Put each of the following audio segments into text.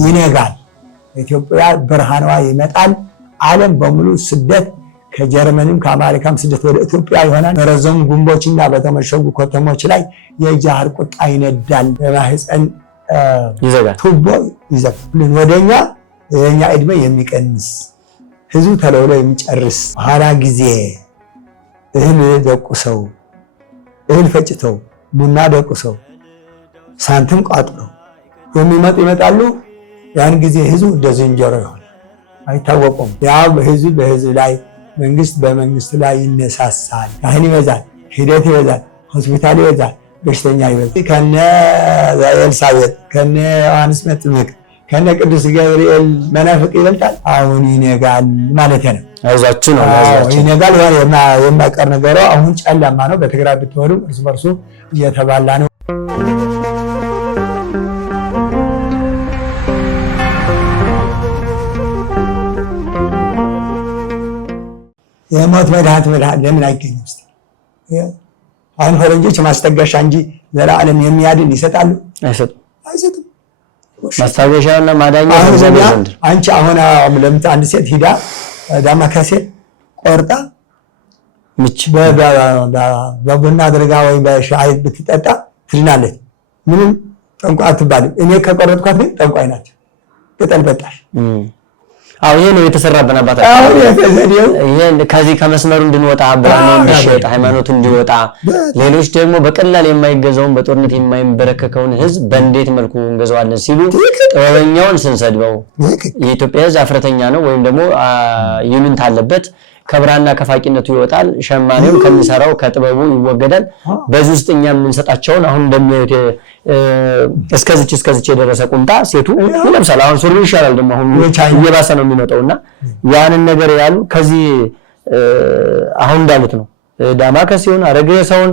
ይነጋል። ኢትዮጵያ ብርሃኗ ይመጣል። ዓለም በሙሉ ስደት ከጀርመንም ከአሜሪካም ስደት ወደ ኢትዮጵያ ይሆናል። በረዘሙ ግንቦችና በተመሸጉ ከተሞች ላይ የጃር ቁጣ ይነዳል። በማህፀን ቱቦ ይዘጋል። ወደኛ የኛ እድሜ የሚቀንስ ህዝቡ ተለውሎ የሚጨርስ ኋላ ጊዜ እህል ደቁሰው እህል ፈጭተው ቡና ደቁሰው ሳንቲም ቋጥረው የሚመጡ ይመጣሉ። ያን ጊዜ ህዝቡ እንደ ዝንጀሮ ይሆናል፣ አይታወቁም። ያው ህዝብ በህዝብ ላይ መንግስት በመንግስት ላይ ይነሳሳል። ካህን ይበዛል፣ ሂደት ይበዛል፣ ሆስፒታል ይበዛል፣ በሽተኛ ይበዛል። ከነ ኤልሳቤጥ ከነ ዮሐንስ መጥምቅ ከነ ቅዱስ ገብርኤል መናፍቅ ይበልጣል። አሁን ይነጋል ማለት ነው። አይዟችሁ ነው ይነጋል። የማይቀር ነገሩ አሁን ጨለማ ነው። በትግራይ ብትወዱ እርስ በርሱ እየተባላ ነው። የሞት መድኃኒት ለምን አይገኝም? እስኪ አሁን ፈረንጆች ማስጠገሻ እንጂ ዘላለም የሚያድን ይሰጣሉ? አይሰጡም። ማስታገሻና ማዳኛ አንቺ አሁን ለምት አንድ ሴት ሂዳ ዳማከሴ ቆርጣ ምች በቡና አድርጋ ወይ በሻይ ብትጠጣ ትድናለች። ምንም ጠንቋይ አትባልም። እኔ ከቆረጥኳት ግን ጠንቋይ ናቸው። ቅጠል በጣሽ ይሄ ነው የተሰራበና አባታችን ይሄ ከዚህ ከመስመሩ እንድንወጣ ብርሃኑ እንዲሸጥ ሃይማኖቱ እንዲወጣ ሌሎች ደግሞ በቀላል የማይገዛውን በጦርነት የማይንበረከከውን ህዝብ በእንዴት መልኩ እንገዛዋለን ሲሉ ጥበበኛውን ስንሰድበው የኢትዮጵያ ህዝብ አፍረተኛ ነው ወይም ደግሞ ይሉንታ አለበት ከብራና ከፋቂነቱ ይወጣል። ሸማኔው ከሚሰራው ከጥበቡ ይወገዳል። በዚህ ውስጥ እኛ የምንሰጣቸውን አሁን እንደሚያዩት እስከዚች የደረሰ ቁምጣ ሴቱ ይለብሳል። አሁን ሱሪ ይሻላል ደግሞ አሁን እየባሰ ነው የሚመጣውና ያንን ነገር ያሉ ከዚህ አሁን እንዳሉት ነው። ዳማከሴውን አረገሰውን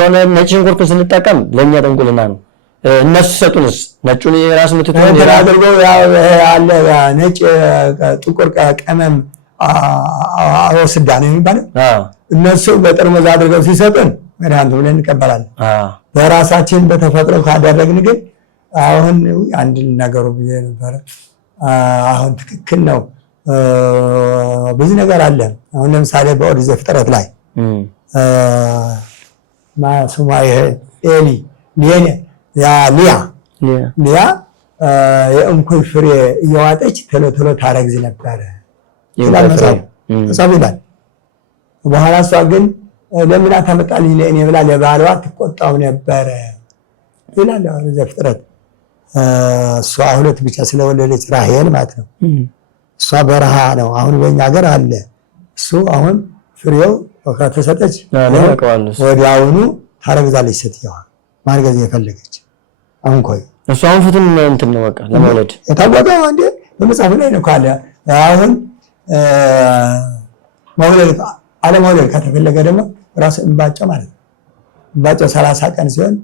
ሆነ ነጭ ሽንኩርቱን ስንጠቀም ለኛ ጠንቁልና ነው። እነሱ ሰጡንስ ነጩን የራስ ምትተው አድርገው ያለ ነጭ ጥቁር ቀመም አወስዳ ነው የሚባለው። እነሱ በጠርሙዝ አድርገው ሲሰጡን መድኃኒት ብለን እንቀበላለን። በራሳችን በተፈጥሮ ካደረግን ግን አሁን አንድ ነገሩ ብዬ ነበር። አሁን ትክክል ነው። ብዙ ነገር አለ። አሁን ለምሳሌ በኦሪት ዘፍጥረት ላይ ስሟ ሊያ የእንኮይ ፍሬ እየዋጠች ቶሎ ታረግዝ ነበረ ይላል ይላል። በኋላ እሷ ግን ለምን አታመጣልኝ ለእኔ ብላ ለባሏ ትቆጣው ነበረ ይላል ዘፍጥረት። እሷ ሁለት ብቻ ስለወለደች ራሔል ማለት ነው። እሷ በረሃ ነው። አሁን በእኛ ሀገር አለ እሱ። አሁን ፍሬው ከተሰጠች ወዲያውኑ ታረግዛለች ሴትየዋ ማርገዝ የፈለገች አንኮይ። እሱ አሁን ፍቱን እንትን ነው በቃ ለመውለድ የታወቀው እንደ በመጽሐፍ ላይ ነው ካለ አሁን መውለድ አለመውለድ ከተፈለገ ደግሞ ራስ እንባጫ ማለት ነው። እንባጫ 30 ቀን ሲሆን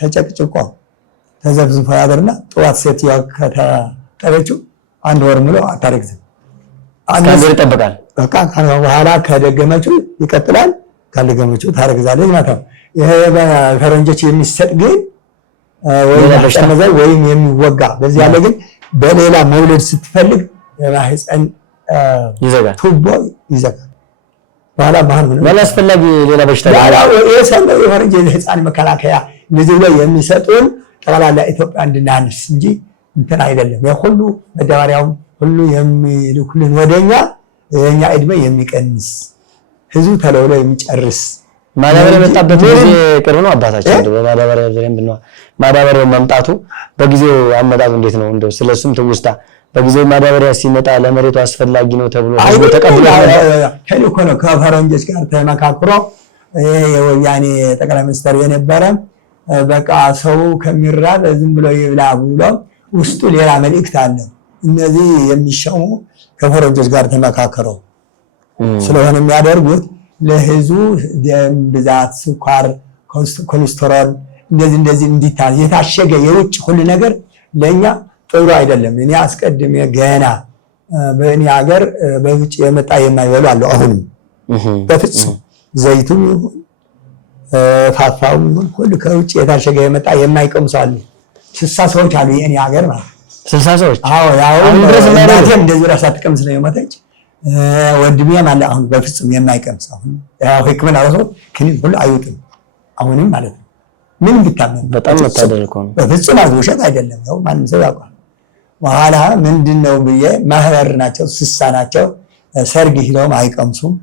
ተጨቅጭቆ ተዘብዝፎ ያደርና ጠዋት ሴትየዋ ከተጠረችው 1 ወር ሙሉ አታረግዝም። አንድ ወር ይጠብቃል። በቃ በኋላ ከደገመችው ይቀጥላል፣ ካልደገመችው ታረግዛለች ማለት ነው። ይሄ በፈረንጆች የሚሰጥ ግን ወይም የሚወጋ በዚህ ያለ ግን በሌላ መውለድ ስትፈልግ የማህፀን ይዘጋል፣ ቱቦ ይዘጋል። በኋላ ምን አስፈላጊ ሌላ በሽታ የሰለው የፈረንጅ ህፃን መከላከያ እነዚህ ላይ የሚሰጡን ጠቅላላ ኢትዮጵያ እንድናንስ እንጂ እንትን አይደለም። የሁሉ መዳበሪያውም ሁሉ የሚልኩልን ወደኛ የኛ እድሜ የሚቀንስ ህዝቡ ተለውሎ የሚጨርስ ማዳበሪያ መጣበት ጊዜ ቅርብ ነው። አባታችን በማዳበሪያ ዘሬም ብነው ማዳበሪያ መምጣቱ በጊዜው አመጣጡ እንዴት ነው? እንደው ስለሱም ትውስታ በጊዜው ማዳበሪያ ሲመጣ ለመሬቱ አስፈላጊ ነው ተብሎ ህዝቡ ተቀብሏል። ከልኮ ነው ከፈረንጆች ጋር ተመካክሮ የወያኔ ጠቅላይ ሚኒስትር የነበረ በቃ ሰው ከሚራብ ዝም ብሎ ይብላ ብሎ ውስጡ ሌላ መልእክት አለ። እነዚህ የሚሸሙ ከፈረንጆች ጋር ተመካክረው ስለሆነ የሚያደርጉት ለህዝቡ ደም ብዛት፣ ስኳር፣ ኮሌስትሮል እንደዚህ እንዲታል የታሸገ የውጭ ሁሉ ነገር ለኛ ጥሩ አይደለም። እኔ አስቀድሜ ገና በእኔ ሀገር በውጭ የመጣ የማይበሉ አሉ። አሁንም በፍጹም ዘይቱም ይሁን ፋፋውም ይሁን ሁሉ ከውጭ የታሸገ የመጣ የማይቀምሱ አሉ። 60 ሰዎች አሉ የእኔ ሀገር ማለት 60 ሰዎች ያው እናቴም እንደዚህ ራሳ ተቀምስ ነው የሞተች። ወንድሜም አለ አሁን በፍጹም የማይቀምስ አሁን ያው ሕክምና ራሱ ክኒን ሁሉ አይወጥም አሁንም ማለት ነው። ምን ቢታመም በጣም መታደል እኮ ነው። በፍጹም ውሸት አይደለም። ያው ማንም ሰው ያውቃል። በኋላ ምንድነው ብዬ ማህበር ናቸው ስሳ ናቸው ሰርግ ሂደውም አይቀምሱም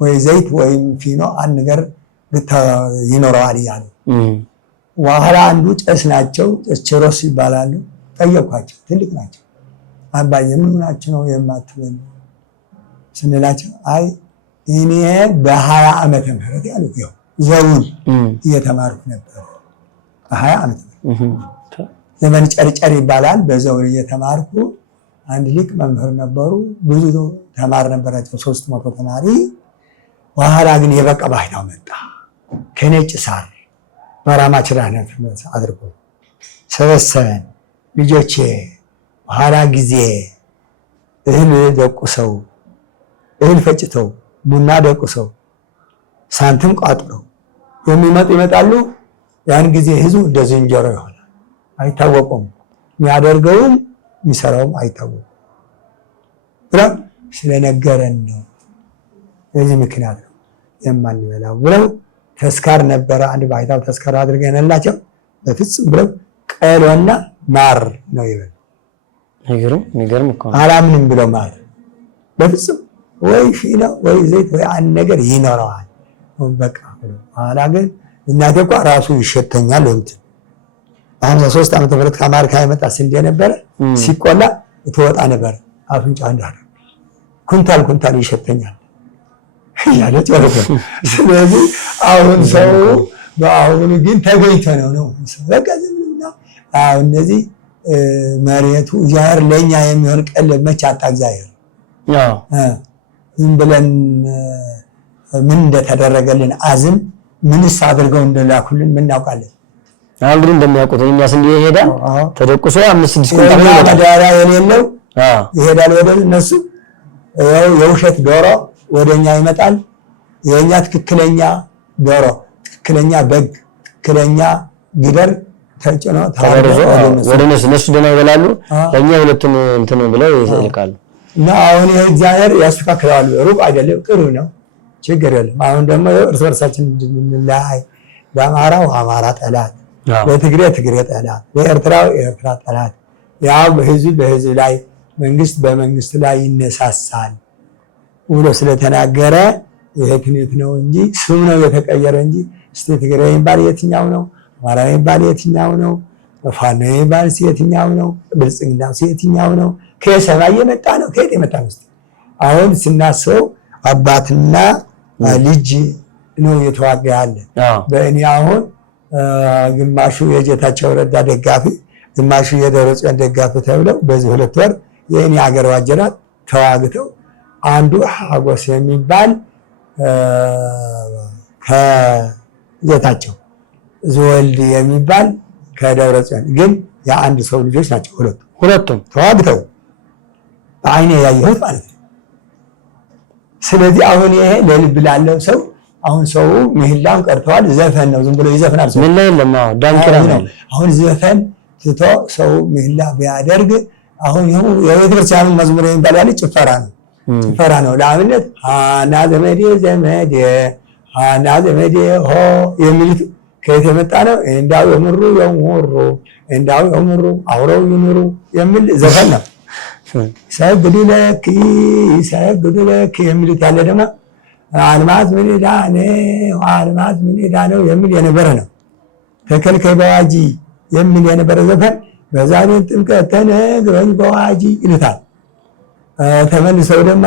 ወይ ዘይት ወይም ፊኖ አንድ ነገር ይኖረዋል እያሉ በኋላ አንዱ ጨስ ናቸው ጭሮስ ይባላሉ። ጠየኳቸው ትልቅ ናቸው። አባዬ ምን ናቸው ነው የማትበሉ ስንላቸው አይ እኔ በ20 ዓመተ ምህረት ያሉት ያው ዘውል እየተማርኩ ነበር። በ20 ዓመተ ምህረት ዘመን ጨርጨር ይባላል። በዘውል እየተማርኩ አንድ ሊቅ መምህር ነበሩ። ብዙ ተማር ነበራቸው 300 ተማሪ። በኋላ ግን የበቃ ባህታው መጣ ከነጭ ሳር በራማች ራነት አድርጎ ሰበሰበን። ልጆቼ በኋላ ጊዜ እህል ደቁሰው እህል ፈጭተው ቡና ደቁሰው ሳንቲም ቋጥረው የሚመጡ ይመጣሉ። ያን ጊዜ ህዝቡ እንደ ዝንጀሮ ይሆናል። አይታወቁም። የሚያደርገውም የሚሰራውም አይታወቁም። ብለው ስለነገረን ነው የዚህ ምክንያት ነው የማንበላው ብለው ተስካር ነበረ። አንድ ባይታው ተስካር አድርገንላቸው በፍጹም ብለው ቀሎና ማር ነው ይበል። የሚገርም እኮ አላምንም ብለው ማር በፍጹም ወይ ፊኖ ወይ ዘይት ወይ አንድ ነገር ይኖረዋል በቃ ብለው። ኋላ ግን እናቴ እኮ ራሱ ይሸተኛል ወንት አሁን 3 ዓመተ ምህረት ከአሜሪካ የመጣ ስንዴ ነበረ ሲቆላ ትወጣ ነበር አፍንጫ እንዳለ ኩንታል ይሸተኛል ያለ ጨረፈ። ስለዚህ አሁን ሰው በአሁኑ ግን ተገኝቶ ነው በቃ ዝምና አሁን እነዚህ መሬቱ እግዚአብሔር ለኛ የሚሆን ቀለብ መች አጣ እግዚአብሔር። ዝም ብለን ምን እንደተደረገልን አዝም ምንስ አድርገው እንደላኩልን ምን እናውቃለን። እንግዲህ እንደሚያውቁት እኛ ስንዴ ይሄዳል ተደቁሶ 5-6 ኩንታል መዳበሪያ የሌለው ይሄዳል ወደ እነሱ። የውሸት ዶሮ ወደኛ ይመጣል። የኛ ትክክለኛ ዶሮ፣ ትክክለኛ በግ፣ ትክክለኛ ግደር ተጭኖ ተወርዞ ወደ እነሱ ደና ይበላሉ። ለኛ ሁለቱን እንትን ብለው ይልካሉ። እና አሁን እግዚአብሔር ያስተካክላል። ሩቅ አይደለም ቅርብ ነው። ችግር የለም። አሁን ደግሞ እርስ በርሳችን እንድንለያይ ለአማራው አማራ ጠላት፣ ለትግሬ ትግሬ ጠላት፣ ለኤርትራው ኤርትራ ጠላት፣ ያው በህዝብ ላይ መንግስት በመንግስት ላይ ይነሳሳል ብሎ ስለተናገረ ይሄ ክኒት ነው እንጂ ስም ነው የተቀየረ እንጂ እስቲ ትግሬ የሚባል የትኛው ነው? አማራ የሚባል የትኛው ነው? ፋኖ የሚባል የትኛው ነው? ብልጽግና የትኛው ነው? ከሰማይ የመጣ ነው? ከየት የመጣ ነው? አሁን ስናስበው አባትና ልጅ ነው እየተዋጋ ያለ። በእኔ አሁን ግማሹ የጌታቸው ረዳ ደጋፊ፣ ግማሹ የደብረጽዮን ደጋፊ ተብለው በዚህ 2 ወር የእኔ ሀገር ዋጀራት ተዋግተው አንዱ ሀጎስ የሚባል ከጌታቸው ዘወልድ የሚባል ከደብረጽዮን ግን የአንድ ሰው ልጆች ናቸው። ሁለቱም ተዋግተው በአይኔ ያየሁት ማለት ነው። ስለዚህ አሁን ይሄ ለልብ ላለው ሰው አሁን ሰው ምህላውን ቀርተዋል። ዘፈን ነው ዝም ብሎ ይዘፍናል። ሰው ምን ላይ ለማ ዳንኪራ ነው። አሁን ዘፈን ትቶ ሰው ምህላ ቢያደርግ አሁን የቤተክርስቲያኑ መዝሙር የሚባል ያለ ጭፈራ ነው። ለአብነት ሃና ዘመዴ ሃና ዘመዴ ሆ የሚሉት ከየት የመጣ ነው? እንዳው የምሩ እንዳው የምሩ አውረው ይኑሩ የሚል ዘፈን ነው። ሰግዱ ለኪ የሚሉት ያለ ደግሞ አልማዝ ምን ዕዳ ነው የሚል የነበረ ነው። ተከልከይ በዋጂ የሚል የነበረ ዘፈን በዛሬን ጥምቀት ተነግሮኝ በዋጂ ይሉታል። ተመልሰው ደግሞ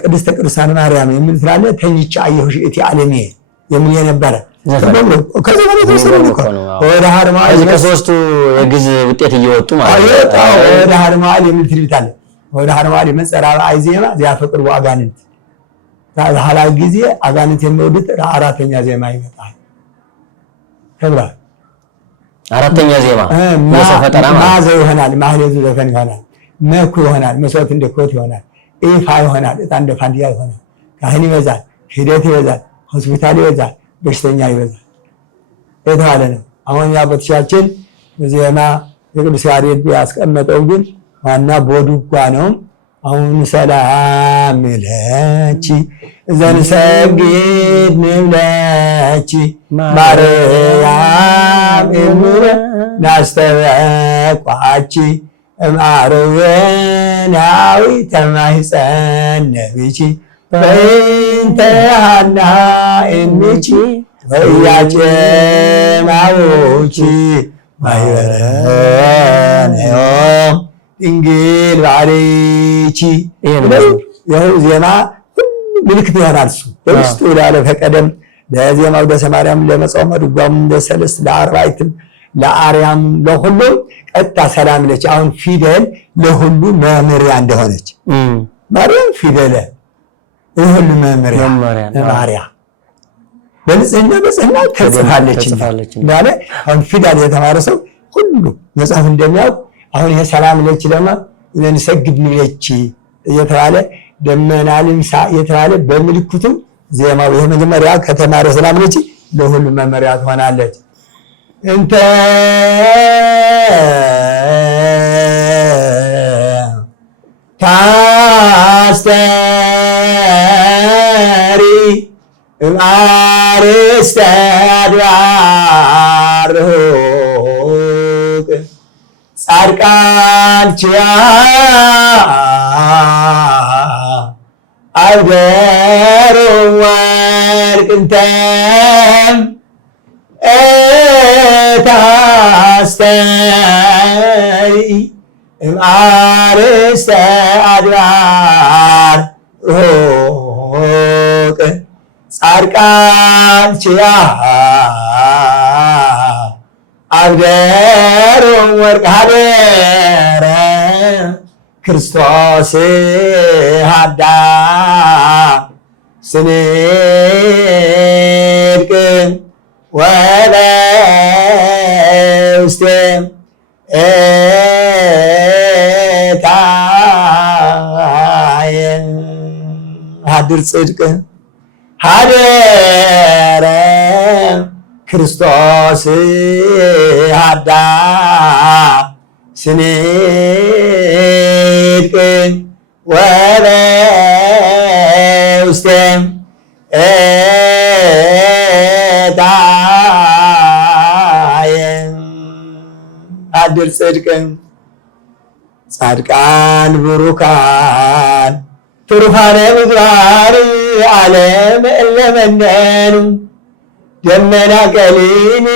ቅድስተ ቅዱሳን ማርያም የሚል ስላለ ተኝቼ አየሁሽ እቲ ዓለሜ የሚል የነበረ ወደ ሀርማል ከሶስቱ የግዕዝ ውጤት እየወጡ ማለት ነው። ወደ ሀርማል የሚል ትርኢት አለ። ወደ ሀርማል የመጸራራ አይዜማ ዚያፈቅር አጋንንት ታላላ ጊዜ አጋንንት የሚወዱት 4ኛ ዜማ ይመጣል ተብሏል። 4ኛ ዜማ የሰፈጠራ ማዘ ይሆናል፣ ማህሌቱ ዘፈን ይሆናል፣ መኩ ይሆናል፣ መስዋዕት እንደ ኮት ይሆናል፣ ኢፋ ይሆናል፣ ዕጣን እንደ ፋንዲያ ይሆናል። ካህን ይበዛል፣ ሂደት ይበዛል፣ ሆስፒታል ይበዛል፣ በሽተኛ ይበዛል የተባለ ነው። አሁን ያበትሻችን ዜማ የቅዱስ ያሬድ ያስቀመጠው ግን ዋና ቦድጓ ነው። አሁን ሰላም ለኪ ዘንሰግድ ንብለኪ ማርያም እምነ ናስተበቋኪ እምአረዌናዊ ተማይጸነብኪ በእንተ ሐና እምኪ ወኢያቄማውኪ ማይበረንዮም ድንግል ባለኪ። ይኸው ዜማ ምልክት ይሆናል። እሱ በውስጡ ላለ ፈቀደም ለዜማው ደሰ ማርያም ለመጾመ ድጓም ለሰለስት ለአርባዕትም ለአርያም ለሁሉም ቀጥታ ሰላም ለኪ። አሁን ፊደል ለሁሉ መምሪያ እንደሆነች ማርያም ፊደለ ለሁሉ መምሪያ ማርያ በንጽህና ተጽፋለች እንዳለ አሁን ፊደል የተማረ ሰው ሁሉ መጽሐፍ እንደሚያውቅ አሁን ይሄ ሰላም ለኪ ለማ ለንሰግድ ንብለኪ እየተባለ ደመና ልምሳ እየተባለ በምልክቱ ዜማው ይሄ መጀመሪያ ከተማረ ሰላም ለኪ ለሁሉ መመሪያ ትሆናለች። እንተ ታስተሪ እምአርእስተ አድባር ርሑቅ ጻድቃን ችያ አብደሮ ወርቅ እንተም ታስተሪ እምአርእስተ አድባር ርሑቅ ጻድቃን ችያ አብደሮ ወርቅ ሀደረ ክርስቶስ ሃዳ ስንድቅ ወለውስተ ኤታየ ሀድር ጽድቅ ሀደረ ክርስቶስ ሃዳ ስንድቅ ወለውስተ ኤታየ ሀድር ጽድቅ ጻድቃን ብሩካን ትሩፋነ ምግባር ዓለም እለመነኑ ደመና ቀሊል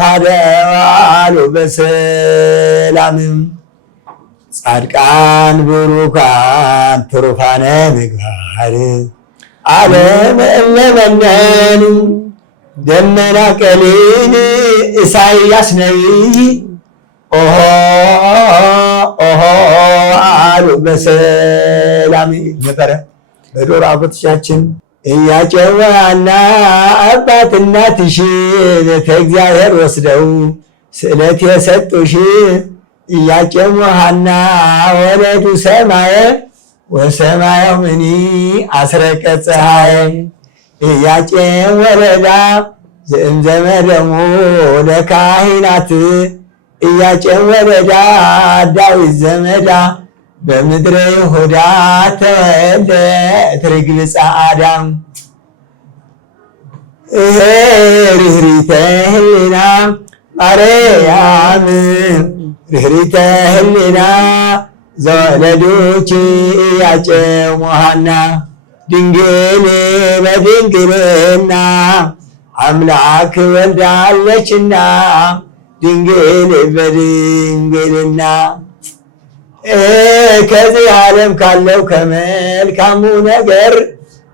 ሀደዋሉ በሰላም ጻድቃን ብሩካን ትሩፋነ ምግባር ዓለም እለመነኑ ደመና ቀሊል ኢሳይያስ ነቢይ አሉ በሰላም ነበረ። በዶሮ አባቶቻችን ኢያቄምና አባት እናትሽ ቤተ እግዚአብሔር ወስደው ስዕለት የሰጡሽ ኢያቄም ሐና ወለዱ ሰማየ ወሰማያው ምኒ አስረቀ ፀሐየ ኢያቄም ወለዳ ዘእምዘመደሙ ለካህናት ኢያቄም ወለዳ ዳዊት ዘመዳ በምድረ ይሁዳ ተወለደት ርግብ ጸዓዳ ርኅሪተ ህሊና ማርያም ርኅሪተ ህሊና ዘወለዱኪ ኢያቄም ወሐና ድንግል በድንግልና አምላክ ወልዳለችና ድንግል በድንግልና ከዚህ ዓለም ካለው ከመልካሙ ነገር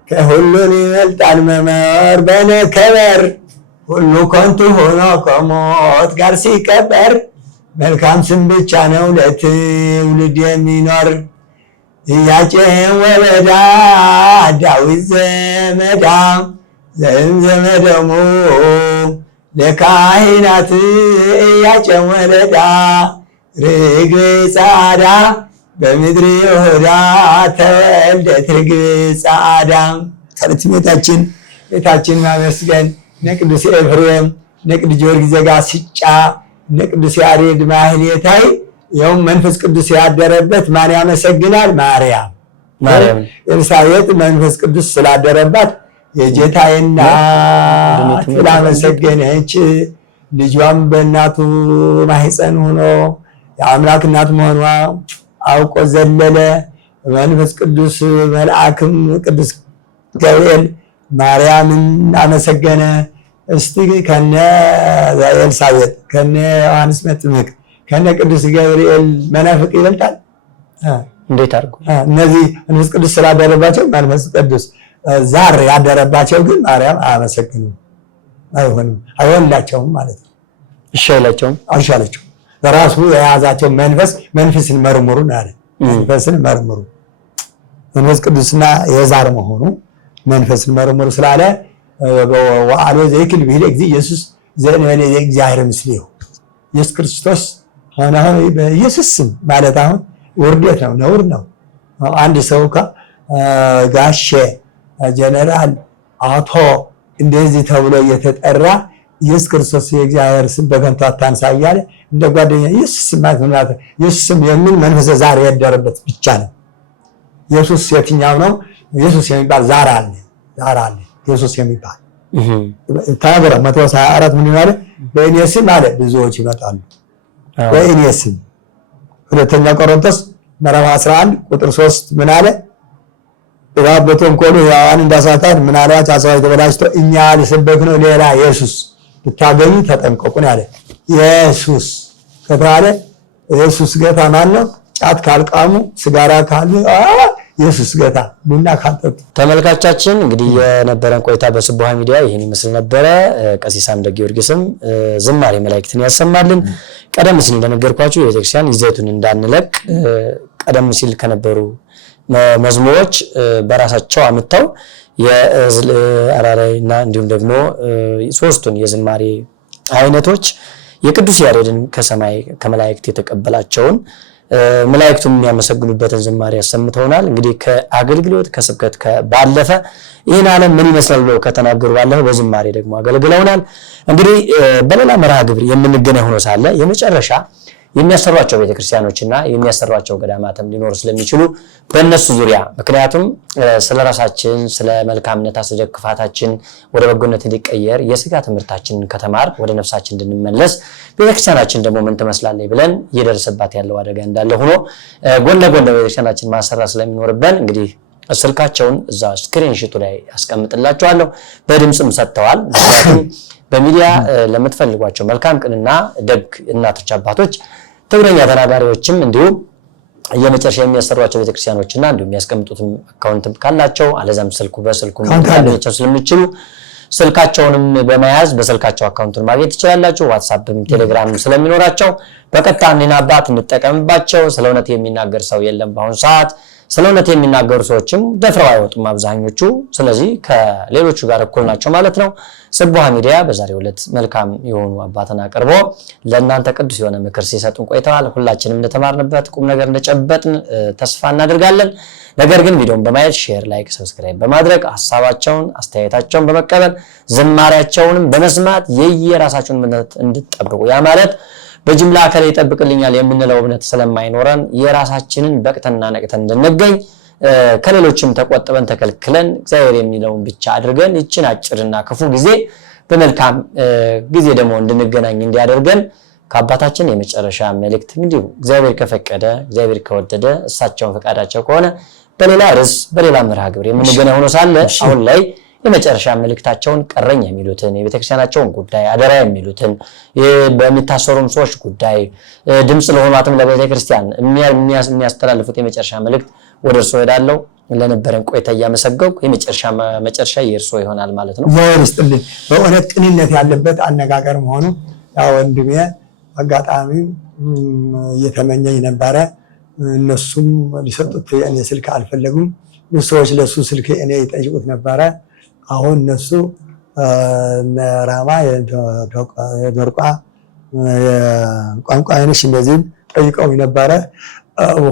ከሁሉን ይበልጣል መመር በነከበር ሁሉ ከንቱ ሆኖ ከሞት ጋር ሲቀበር መልካም ስም ብቻ ነው ለትውልድ የሚኖር ኢያቄም ወለዳ ዳዊት ዘመዳ ዘእምዘመደሙ ለካህናት ኢያቄም ወለዳ ርግብ ጸዓዳ በምድረ ይሁዳ ተወለደት ርግብ ጸዓዳ። ቤታችን ማመስገን እነ ቅዱስ ኤፍሬም፣ እነ ቅዱስ ጊዮርጊስ ዘጋስጫ፣ እነ ቅዱስ ያሬድ ማህሌታይ ይኸውም መንፈስ ቅዱስ ያደረበት ማን ያመሰግናል? ማርያም። ኤልሳቤጥ መንፈስ ቅዱስ ስላደረባት የጌታዬ እናት ብላ አመሰገነች። ልጇም በእናቱ ማህፀን ሆኖ የአምላክ እናት መሆኗ አውቆ ዘለለ። መንፈስ ቅዱስ መልአክም ቅዱስ ገብርኤል ማርያምን አመሰገነ። እስቲ ከነ ኤልሳቤጥ ከነ ዮሐንስ መጥምቅ ከነ ቅዱስ ገብርኤል መናፍቅ ይበልጣል? እንዴት አድርጎ? እነዚህ መንፈስ ቅዱስ ስላደረባቸው መንፈስ ቅዱስ ዛር ያደረባቸው ግን ማርያም አያመሰግኑም። አይሆንም፣ አይሆንላቸውም ማለት ነው። ይሻላቸውም አይሻላቸውም። በራሱ የያዛቸው መንፈስን መርምሩ አለ። መንፈስን መርምሩ፣ መንፈስ ቅዱስና የዛር መሆኑ መንፈስን መርምሩ ስላለ ወአልቦ ዘይክል ብሂል ኢየሱስ ዘእንበለ እግዚአብሔር ምስሌሁ ኢየሱስ ክርስቶስ ሆነ በኢየሱስ ስም ማለት አሁን ውርደት ነው፣ ነውር ነው። አንድ ሰው ጋሼ፣ ጀነራል፣ አቶ እንደዚህ ተብሎ እየተጠራ ኢየሱስ ክርስቶስ የእግዚአብሔር ስም በከንቱ አታንሳ እያለ እንደ ጓደኛ ኢየሱስ ስም ማለት ነው። ኢየሱስ ስም የሚል መንፈስ ዛር ያደረበት ብቻ ነው። ኢየሱስ የትኛው ነው? ኢየሱስ የሚባል ዛር አለ፣ ዛር አለ። ኢየሱስ የሚባል ታበረ 124 ምን ማለት በእኔ ስም አለ ብዙዎች ይመጣሉ። በእኔ ስም ሁለተኛ ቆሮንቶስ ምዕራፍ 11 ቁጥር 3 ምን አለ? እባቦቶም ኮሉ ያዋን እንዳሳታን ምናልባት አሳይ ተበላሽቶ እኛ ያልሰበክነው ሌላ ኢየሱስ ብታገኙ ተጠንቀቁ ነው ያለ። ኢየሱስ ከተባለ ኢየሱስ ጌታ ማን ነው? ጫት ካልቃሙ ስጋራ ካሉ ኢየሱስ ጌታ፣ ቡና ካልጠጡ። ተመልካቻችን እንግዲህ የነበረን ቆይታ በስቡሃ ሚዲያ ይሄን ይመስል ነበረ። ቀሲስ አምደ ጊዮርጊስም ዝማሬ መላእክትን ያሰማልን። ቀደም ሲል እንደነገርኳችሁ የቤተክርስቲያን ይዘቱን እንዳንለቅ ቀደም ሲል ከነበሩ መዝሙሮች በራሳቸው አምጥተው የእዝል አራራይና እንዲሁም ደግሞ ሶስቱን የዝማሬ አይነቶች የቅዱስ ያሬድን ከሰማይ ከመላእክት የተቀበላቸውን መላእክቱን የሚያመሰግኑበትን ዝማሬ ያሰምተውናል። እንግዲህ ከአገልግሎት ከስብከት ባለፈ ይህን ዓለም ምን ይመስላል ብለው ከተናገሩ ባለፈ በዝማሬ ደግሞ አገልግለውናል። እንግዲህ በሌላ መርሃ ግብር የምንገናኝ ሆኖ ሳለ የመጨረሻ የሚያሰሯቸው ቤተክርስቲያኖችና የሚያሰሯቸው ገዳማትም ሊኖሩ ስለሚችሉ በእነሱ ዙሪያ ምክንያቱም ስለራሳችን ስለ መልካምነት አስደግፋታችን ወደ በጎነት እንዲቀየር የሥጋ ትምህርታችንን ከተማር ወደ ነፍሳችን እንድንመለስ ቤተክርስቲያናችን ደግሞ ምን ትመስላለች ብለን እየደረሰባት ያለው አደጋ እንዳለ ሆኖ ጎን ለጎን ቤተክርስቲያናችን ማሰራት ስለሚኖርብን እንግዲህ ስልካቸውን እዛ ስክሪንሾቱ ላይ አስቀምጥላችኋለሁ። በድምጽም ሰጥተዋል። በሚዲያ ለምትፈልጓቸው መልካም ቅንና ደግ እናቶች አባቶች ትግረኛ ተናጋሪዎችም እንዲሁም የመጨረሻ የሚያሰሯቸው ቤተክርስቲያኖችና እንዲሁም የሚያስቀምጡትም አካውንት ካላቸው አለዛም ስልኩ በስልኩ ማግኘት ስለሚችሉ ስልካቸውንም በመያዝ በስልካቸው አካውንቱን ማግኘት ትችላላችሁ። ዋትስአፕም ቴሌግራምም ስለሚኖራቸው በቀጥታ እኔና አባት እንጠቀምባቸው። ስለ እውነት የሚናገር ሰው የለም በአሁኑ ሰዓት። ስለ እውነት የሚናገሩ ሰዎችም ደፍረው አይወጡም አብዛኞቹ። ስለዚህ ከሌሎቹ ጋር እኩል ናቸው ማለት ነው። ስቡሃ ሚዲያ በዛሬው ዕለት መልካም የሆኑ አባትን አቅርቦ ለእናንተ ቅዱስ የሆነ ምክር ሲሰጡን ቆይተዋል። ሁላችንም እንደተማርንበት ቁም ነገር እንደጨበጥን ተስፋ እናደርጋለን። ነገር ግን ቪዲዮን በማየት ሼር፣ ላይክ፣ ሰብስክራይብ በማድረግ ሐሳባቸውን አስተያየታቸውን በመቀበል ዝማሬያቸውንም በመስማት የየራሳቸውን እምነት እንድትጠብቁ ያ ማለት በጅምላ አከለ ይጠብቅልኛል የምንለው እምነት ስለማይኖረን የራሳችንን በቅተና ነቅተን እንድንገኝ ከሌሎችም ተቆጥበን ተከልክለን እግዚአብሔር የሚለውን ብቻ አድርገን ይችን አጭርና ክፉ ጊዜ በመልካም ጊዜ ደግሞ እንድንገናኝ እንዲያደርገን ከአባታችን የመጨረሻ መልእክት እንግዲህ እግዚአብሔር ከፈቀደ እግዚአብሔር ከወደደ እሳቸውን ፈቃዳቸው ከሆነ በሌላ ርዕስ በሌላ መርሃ ግብር የምንገናኝ ሆኖ ሳለ አሁን ላይ የመጨረሻ መልእክታቸውን ቀረኝ የሚሉትን የቤተክርስቲያናቸውን ጉዳይ አደራ የሚሉትን በሚታሰሩም ሰዎች ጉዳይ ድምጽ ለሆኗትም ለቤተክርስቲያን የሚያስተላልፉት የመጨረሻ መልእክት ወደ እርሶ ሄዳለው። ለነበረን ቆይታ እያመሰገንኩ የመጨረሻ የእርሶ ይሆናል ማለት ነው። ይስጥልኝ። በእውነት ቅንነት ያለበት አነጋገር መሆኑ ያው ወንድሜ አጋጣሚ እየተመኘኝ ነበረ። እነሱም ሊሰጡት እኔ ስልክ አልፈለጉም። ሰዎች ለሱ ስልክ እኔ ይጠይቁት ነበረ። አሁን እነሱ ራማ የደርቋ ቋንቋ አይነሽ እንደዚህ ጠይቀው ነበረ።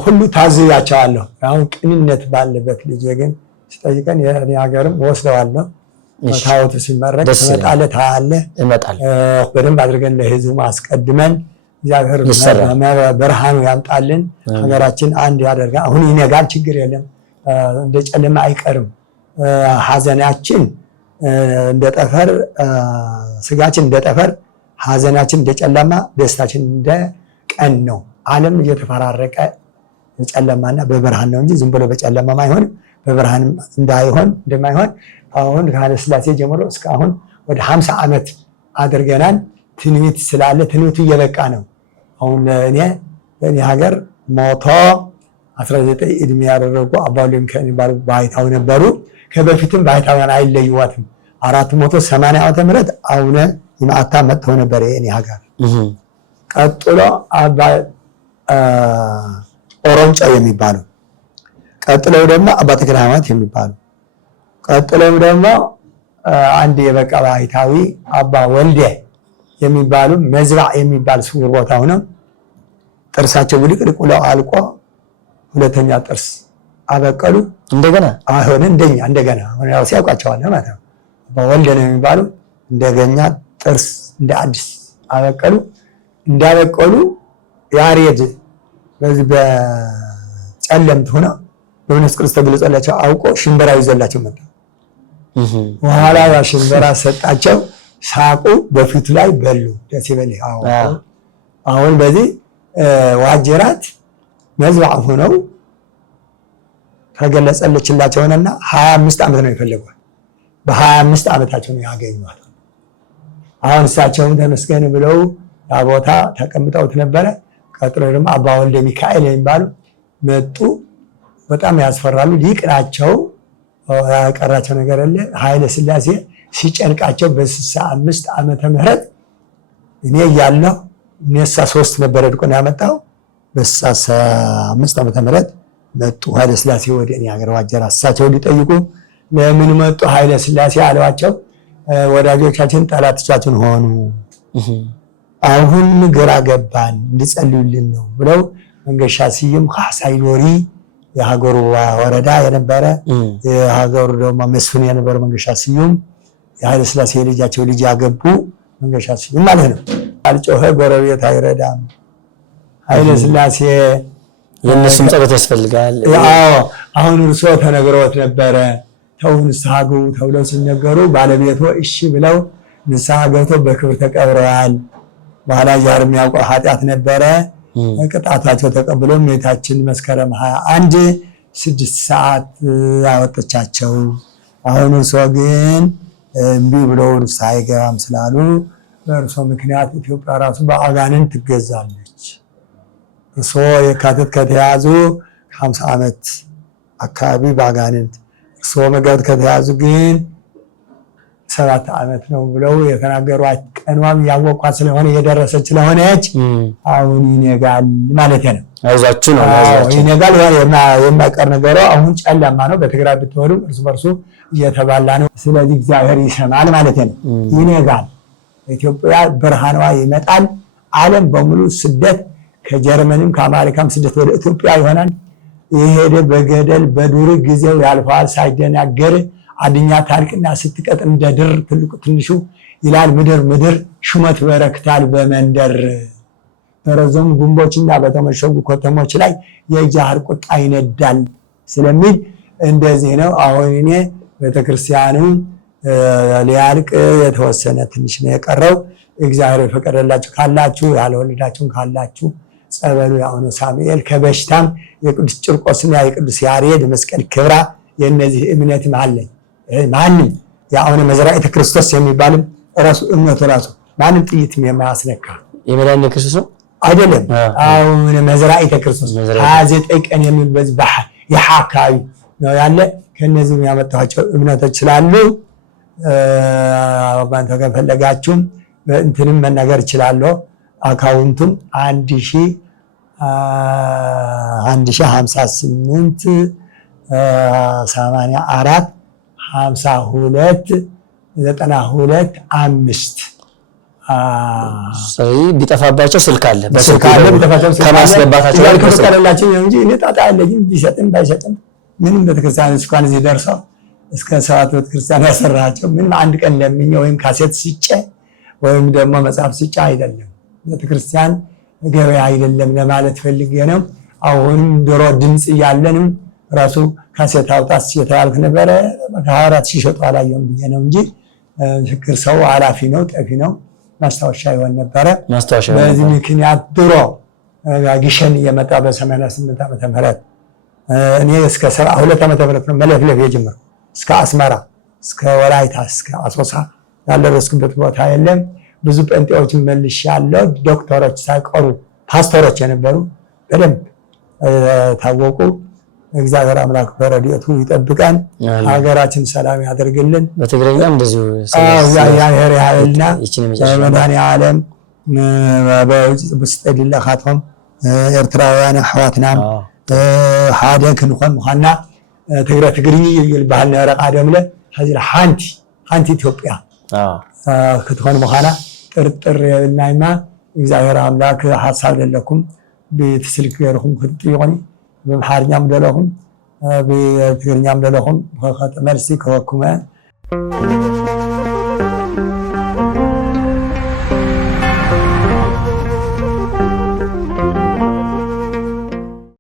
ሁሉ ታዝያቸዋለሁ። አሁን ቅንነት ባለበት ልጅ ግን ሲጠይቀን የኔ ሀገርም ወስደዋለሁ። ታውቱ ሲመረቅ ትመጣለህ ታያለህ። በደንብ አድርገን ለህዝቡ አስቀድመን እግዚአብሔር ብርሃኑ ያምጣልን፣ ሀገራችን አንድ ያደርጋል። አሁን ይነጋል፣ ችግር የለም፣ እንደ ጨለማ አይቀርም። ሐዘናችን እንደ ጠፈር፣ ስጋችን እንደ ጠፈር፣ ሐዘናችን እንደ ጨለማ፣ ደስታችን እንደ ቀን ነው። ዓለም እየተፈራረቀ በጨለማና በብርሃን ነው እንጂ ዝም ብሎ በጨለማም አይሆንም በብርሃንም እንደማይሆን አሁን ከኃይለ ሥላሴ ጀምሮ እስከ አሁን ወደ 50 ዓመት አድርገናል። ትንቢት ስላለ ትንቢቱ እየበቃ ነው። አሁን እኔ ሀገር ሞቶ 19 ዕድሜ ያደረጉ አባ ወልደ ሚካኤል የሚባሉ ባይታዊ ነበሩ። ከበፊትም ባይታውያን አይለዩዋትም። 480 ዓመተ ምህረት አቡነ ይምዓታ መጥተው ነበር የእኔ ሀገር። ቀጥሎ አባ ኦሮንጫ የሚባሉ፣ ቀጥለው ደግሞ አባ ተክለ ሃይማኖት የሚባሉ፣ ቀጥለው ደግሞ አንድ የበቃ ባይታዊ አባ ወልደ የሚባሉ መዝባዕ የሚባል ስውር ቦታ ሆነው ጥርሳቸው ብልቅልቅ ብለው አልቆ ሁለተኛ ጥርስ አበቀሉ። እንደገና አሁን እንደገና አሁን ያው ሲያውቃቸዋል ማለት ነው። አባ ወልደ ነው የሚባሉ እንደገና ጥርስ እንደ አዲስ አበቀሉ። እንዳበቀሉ ያሬድ በዚህ በጨለምት ሆነ በመንፈስ ቅዱስ ተገልጾላቸው አውቆ ሽንበራ ይዘላቸው መጣ። በኋላ ያ ሽንበራ ሰጣቸው፣ ሳቁ፣ በፊቱ ላይ በሉ። ደስ ይበልህ። አሁን በዚህ ዋጀራት መዝባዕ ሆነው ተገለጸለችላቸውና 25 ዓመት ነው የፈለጓል። በ25 ዓመታቸው ነው ያገኙት። አሁን እሳቸውም ተመስገን ብለው ያ ቦታ ተቀምጠውት ነበረ። ቀጥሎ ደግሞ አባ ወልደ ሚካኤል የሚባሉ መጡ። በጣም ያስፈራሉ። ሊቅ ናቸው። ያቀራቸው ነገር አለ። ኃይለ ሥላሴ ሲጨንቃቸው በ65 ዓመተ ምህረት እኔ እያለሁ እነሳ 3 ነበር ድቆና ያመጣው። በ65 ዓመተ ምህረት መጡ ኃይለ ሥላሴ ወደ እኔ ሀገር ዋጀራ። እሳቸው ሊጠይቁ ለምን መጡ ኃይለ ሥላሴ አለዋቸው። ወዳጆቻችን ጠላቶቻችን ሆኑ፣ አሁን ግራ ገባን፣ እንድጸልዩልን ነው ብለው መንገሻ ስዩም ካሳይ ሎሪ የሀገሩ ወረዳ የነበረ የሀገሩ ደግሞ መስፍን የነበረ መንገሻ ስዩም የኃይለ ሥላሴ ልጃቸው ልጅ ያገቡ መንገሻ ስዩም ማለት ነው። አልጮኸ ጎረቤት አይረዳም። ኃይለ ሥላሴ የእነሱም ጸሎት ያስፈልጋል። አሁን እርሶ ተነግሮት ነበረ ተው ንስሐ ግቡ ተብለው ሲነገሩ ባለቤቶ እሺ ብለው ንስሐ ገብተው በክብር ተቀብረዋል። በኋላ ዛሬ የሚያውቀው ኃጢአት ነበረ። ቅጣታቸው ተቀብለው እመቤታችን መስከረም 21 6 ሰዓት አወጣቻቸው። አሁን እርሶ ግን እምቢ ብለው ንስሐ አይገባም ስላሉ በእርሶ ምክንያት ኢትዮጵያ ራሱ በአጋንንት ትገዛለች። እርሶ የካቲት ከተያዙ 50 ዓመት አካባቢ በአጋንንት፣ እርሶ መጋቢት ከተያዙ ግን 7 ዓመት ነው ብለው የተናገሯት ቀኗም ያወቋት ስለሆነ የደረሰች ስለሆነች አሁን ይነጋል ማለት ነው። አይዟችሁ ነው ይነጋል። የማይቀር ነገሩ አሁን ጨለማ ነው። በትግራይ ብትወሩ እርስ በርሱ እየተባላ ነው። ስለዚህ እግዚአብሔር ይሰማል ማለት ነው። ይነጋል። ኢትዮጵያ ብርሃኗ ይመጣል። ዓለም በሙሉ ስደት ከጀርመንም ከአሜሪካም ስደት ወደ ኢትዮጵያ ይሆናል። የሄደ በገደል በዱር ጊዜው ያልፈዋል ሳይደናገር አድኛ ታሪክና ስትቀጥል እንደ ድር ትልቁ ትንሹ ይላል ምድር ሹመት በረክታል በመንደር በረዘሙ ግንቦችና በተመሸጉ ከተሞች ላይ የእግዚአብሔር ቁጣ ይነዳል ስለሚል እንደዚህ ነው። አሁን እኔ ቤተክርስቲያኑ ሊያልቅ የተወሰነ ትንሽ ነው የቀረው። እግዚአብሔር የፈቀደላችሁ ካላችሁ ያልወለዳችሁም ካላችሁ ጸበሉ የአቡነ ሳሙኤል ከበሽታም የቅዱስ ጭርቆስና የቅዱስ ያሬድ መስቀል ክብራ የእነዚህ እምነትም አለኝ። ማንም የአቡነ መዝራዕተ ክርስቶስ የሚባልም ራሱ እምነቱ ራሱ ማንም ጥይት የማያስነካ የመድኃኒተ ክርስቶስ ነው አይደለም። አቡነ መዝራዕተ ክርስቶስ 29 ቀን የሚበዝ የሐካዊ ነው ያለ። ከነዚህ ያመጣቸው እምነቶች ስላሉ ባንተ ከፈለጋችሁም እንትንም መናገር ይችላልው። አካውንቱም 1058 84 52 92 5 ቢጠፋባቸው ስልክ አለ። በስልክ አለ ቢጠፋቸው ከማስገባታቸው ላይ ከሰላላችሁ እንጂ እኔ ጣጣ አለኝ ቢሰጥም ባይሰጥም ምንም ቤተክርስቲያን እስኳን እዚህ ደርሰው እስከ 7 ቤተክርስቲያን ያሰራቸው ምን አንድ ቀን ለምኜ ወይም ካሴት ሲጨ ወይም ደግሞ መጽሐፍ ሲጨ አይደለም። ቤተክርስቲያን ገበያ አይደለም ለማለት ፈልጌ ነው። አሁንም ድሮ ድምጽ ያለንም ራሱ ካሴት አውጣት ሲተዋልክ ነበረ ከ24 ሲሸጡ አላየሁም ብዬ ነው እንጂ ምስክር ሰው አላፊ ነው ጠፊ ነው ማስታወሻ ይሆን ነበረ። በዚህ ምክንያት ድሮ ግሸን የመጣ በ88 ዓመተ ምህረት እኔ እስከ 72 ዓመተ ምህረት ነው መለፍለፍ የጀመረው እስከ አስመራ እስከ ወላይታ እስከ አሶሳ ያልደረስኩበት ቦታ የለም። ብዙ ጴንጤዎችን መልሻለሁ። ዶክተሮች ሳይቀሩ ፓስተሮች የነበሩ በደንብ ታወቁ። እግዚአብሔር አምላክ በረድኤቱ ይጠብቀን፣ ሀገራችን ሰላም ያደርግልን። በትግረኛም እንደዚሁ እግዚአብሔር ያህልና መድኃኔዓለም በውጭ ውስጥ ድለኻቶም ኤርትራውያን ኣሕዋትናም ሓደ ክንኾን ምዃንና ትግርኛ ይባሃል ነበረ ቃደምለ ሕዚ ሓንቲ ኢትዮጵያ ክትኾን ምዃና ጥርጥር የብልናይማ። እግዚአብሔር አምላክ ሓሳብ ዘለኩም ብትስልክ ገይርኩም ክትጥይቁኒ በአማርኛም ደለኹም በትግርኛም ደለኹም መልሲ ከወኩመ